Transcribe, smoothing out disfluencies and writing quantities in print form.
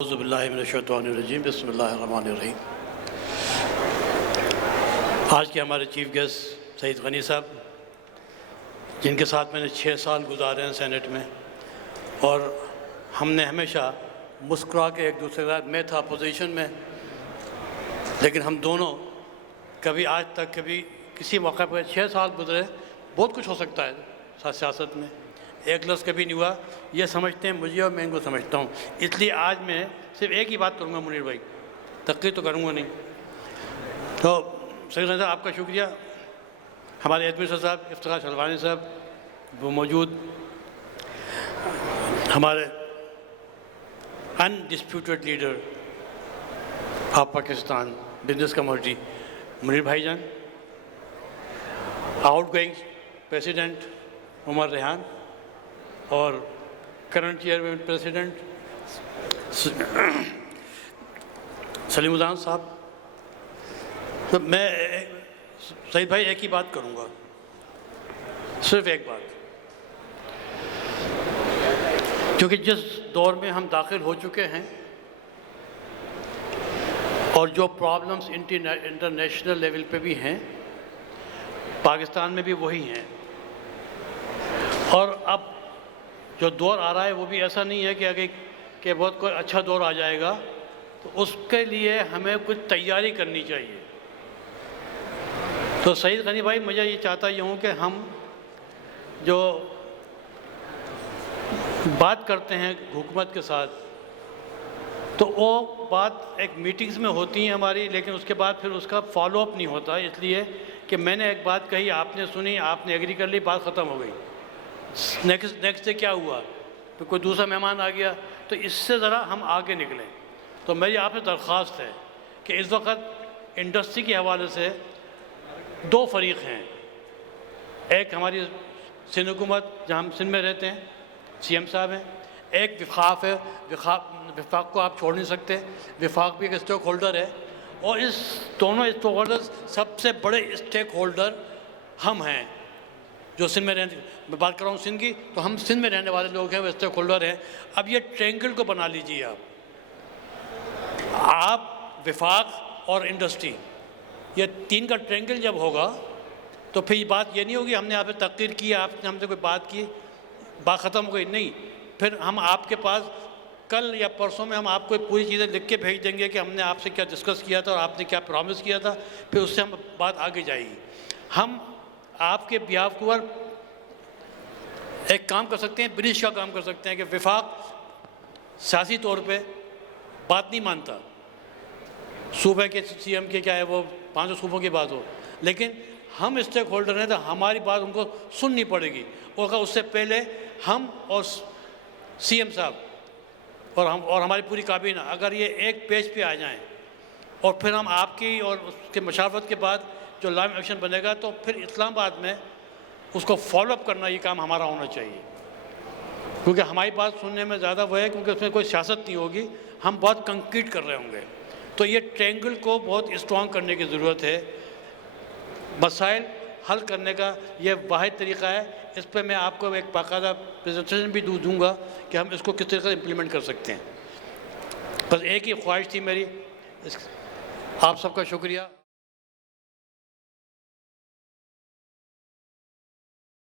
औज़ुबिल्लाहिमिनश्शैतानिर्रजीम बिस्मिल्लाहिर्रहमानिर्रहीम। आज के हमारे चीफ गेस्ट सईद गनी साहब, जिनके साथ मैंने 6 साल गुजारे हैं सेनेट में, और हमने हमेशा मुस्कुरा के एक दूसरे के साथ, मैं था अपोजिशन में, लेकिन हम दोनों कभी आज तक कभी किसी मौके पर 6 साल गुजरे, बहुत कुछ हो सकता है सियासत में, एक लफ्ज़ कभी नहीं हुआ। ये समझते हैं मुझे और मैं इनको समझता हूँ, इसलिए आज मैं सिर्फ एक ही बात करूँगा मुनीर भाई, तक़रीर तो करूँगा नहीं। तो सईद गनी साहब आपका शुक्रिया, हमारे एडमिनिस्ट्रेटर साहब इफ्तिखार शलवानी साहब वो मौजूद, हमारे undisputed leader of Pakistan business community Munir भाईजान, आउटगोइंग प्रेसिडेंट उमर रेहान और करंट चेयरमैन प्रेसिडेंट सलीमुद्दीन साहब। तो मैं सईद भाई एक ही बात करूँगा, सिर्फ एक बात, क्योंकि जिस दौर में हम दाखिल हो चुके हैं और जो प्रॉब्लम्स इंटरनेशनल लेवल पे भी हैं, पाकिस्तान में भी वही हैं। और अब जो दौर आ रहा है वो भी ऐसा नहीं है कि आगे कि बहुत कोई अच्छा दौर आ जाएगा, तो उसके लिए हमें कुछ तैयारी करनी चाहिए। तो सईद गनी भाई, मुझे ये चाहता ही हूँ कि हम जो बात करते हैं हुकूमत के साथ, तो वो बात एक मीटिंग्स में होती है हमारी, लेकिन उसके बाद फिर उसका फॉलोअप नहीं होता, इसलिए कि मैंने एक बात कही, आपने सुनी, आपने एग्री कर ली, बात ख़त्म हो गई। नेक्स्ट डे क्या हुआ, तो कोई दूसरा मेहमान आ गया। तो इससे ज़रा हम आगे निकलें। तो मेरी आपसे दरख्वास्त है कि इस वक्त इंडस्ट्री के हवाले से 2 फरीक हैं, एक हमारी सिंध हुकूमत जहाँ हम सिंध में रहते हैं, CM साहब हैं, एक विफाक है, विफाक को आप छोड़ नहीं सकते, विफाक भी एक स्टेक होल्डर है, और इस दोनों स्टेक होल्डर सबसे बड़े स्टेक होल्डर हम हैं जो सिंध में रहने, मैं बात कर रहा हूँ सिंध की, तो हम सिंध में रहने वाले लोग हैं, वो स्टेक होल्डर हैं। अब ये ट्रायंगल को बना लीजिए आप विफाक और इंडस्ट्री, ये 3 का ट्रायंगल जब होगा तो फिर ये बात ये नहीं होगी हमने आप तक़रीर की, आपने हमसे कोई बात की, बात ख़त्म हो गई, नहीं। फिर हम आपके पास कल या परसों में हम आपको पूरी चीज़ें लिख के भेज देंगे कि हमने आपसे क्या डिस्कस किया था और आपने क्या प्रॉमिस किया था, फिर उससे हम बात आगे जाएगी। हम आपके बिहाफ के ऊपर एक काम कर सकते हैं, ब्रिज का काम कर सकते हैं कि विफाक सियासी तौर पे बात नहीं मानता, सूबे के CM के क्या है वो 5 सूबों की बात हो, लेकिन हम स्टेक होल्डर हैं तो हमारी बात उनको सुननी पड़ेगी। और उससे पहले हम और CM साहब और हमारी पूरी काबीना अगर ये एक पेज पे आ जाएं, और फिर हम आपकी और उसके मशावरत के बाद जो लॉ एक्शन बनेगा, तो फिर इस्लामाबाद में उसको फॉलोअप करना ये काम हमारा होना चाहिए, क्योंकि हमारी बात सुनने में ज़्यादा वो है, क्योंकि उसमें कोई सियासत नहीं होगी, हम बहुत कंक्रीट कर रहे होंगे। तो ये ट्रायंगल को बहुत स्ट्रॉन्ग करने की ज़रूरत है, मसाइल हल करने का ये वाहिद तरीक़ा है। इस पर मैं आपको एक बाकायदा प्रेजेंटेशन भी दूँगा कि हम इसको किस तरीके से इम्प्लीमेंट कर सकते हैं। बस एक ही ख्वाहिश थी मेरी, आप सबका शुक्रिया।